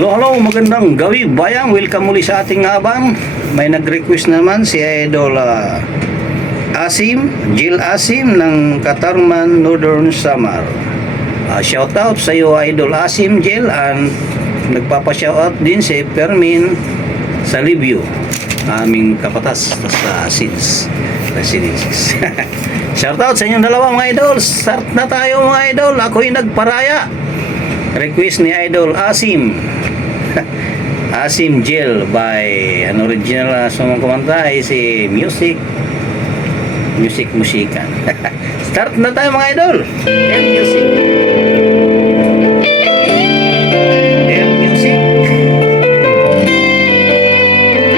Hello, magandang gabi bayang. Welcome muli sa ating abang. May nag-request naman si Idol Jill Asim ng Katarman, Northern Samar. Shout out sa iyo Idol Asim Jill, and nagpapa-shout out din si Fermin Salibio, aming kapatas sa SIDS. Shout out sa inyong dalawa mga idol. Start na tayo mga idol. Ako'y nagparaya. Request ni Idol Asim Asim Jill by an original song kumanta ay si Musikan. Start na tayo mga idol. Music.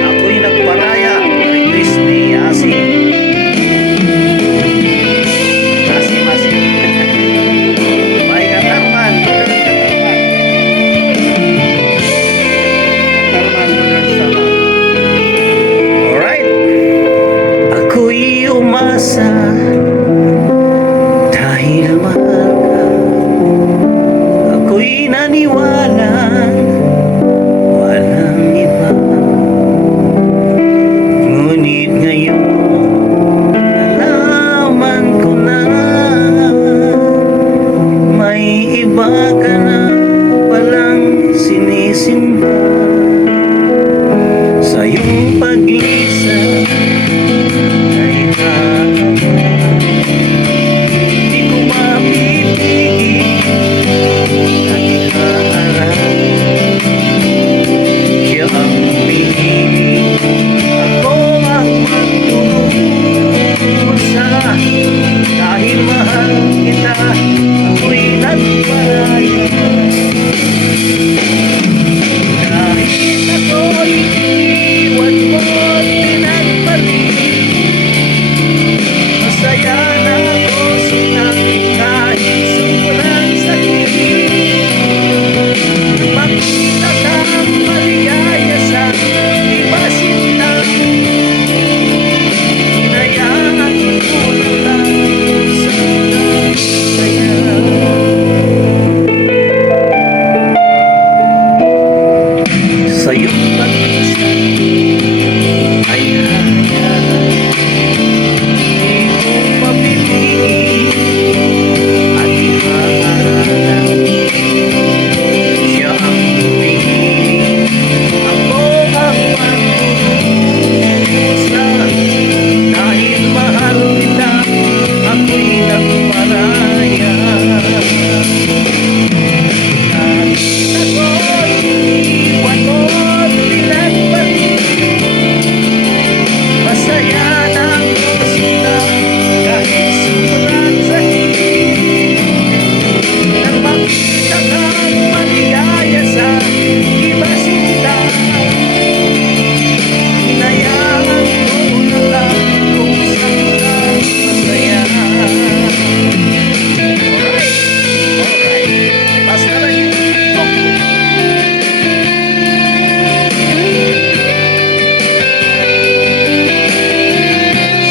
Ako'y nagparaya. Request ni Asim. By Katarman. Ako'y umasa dahil mahal ka. Ako'y naniwala walang iba. Ngunit ngayon nalaman ko na may iba ka na palang sinisimba. Sa iyong pag-isa dahil mahal kita, ako'y nagparaya. Kahit ako'y iwan mo't pinagbalik, masaya na ako sila kahit sobrang sakit. Makita kang maligaya sa iba sinta, hinayaan ko na lang sa iyong pag-isa ay hayaan. Hindi ko mapiliin at ihaharap. Siya ang pumili, ako ang magdurusa. Dahil mahal kita, ako'y nagparaya. Kahit ako'y iwan mo't pinagbalik, masaya na ako sila kahit sobrang sakit. Nang makita kang maligaya sa iba sinta, hinayaan ko na lang kung saan ka masaya. Alright, basta lang yun.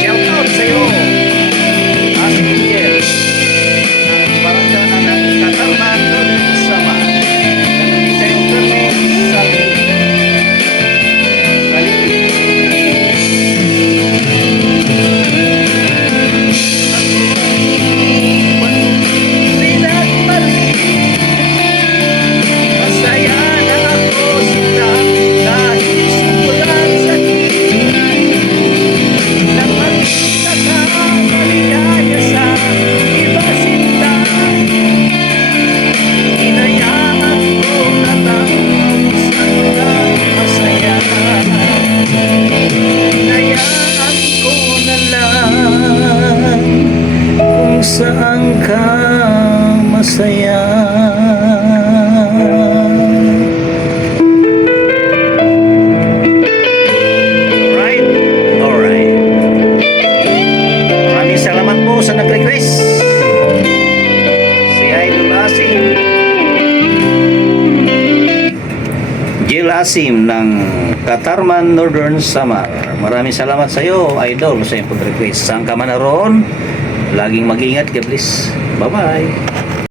Shout out sa'yo Asim Jill ng barangay ng Katarman, Northern Samar. Ganun din sa'yo Fermin Salibio. Masaya na ako sila kahit sobrang sakit. Nang makita kang maligaya sa iba sinta, hinayaan ko na lang kung saan ka masaya. Hinayaan ko na lang kung saan ka masaya. Alright. Maraming salamat po sa nag-request. Si Idol Asim Jill Asim ng Katarman, Northern Samar. Maraming salamat sa iyo Idol sa iyong pag-request. Saan ka man naroon, laging mag-ingat ka please. Bye-bye.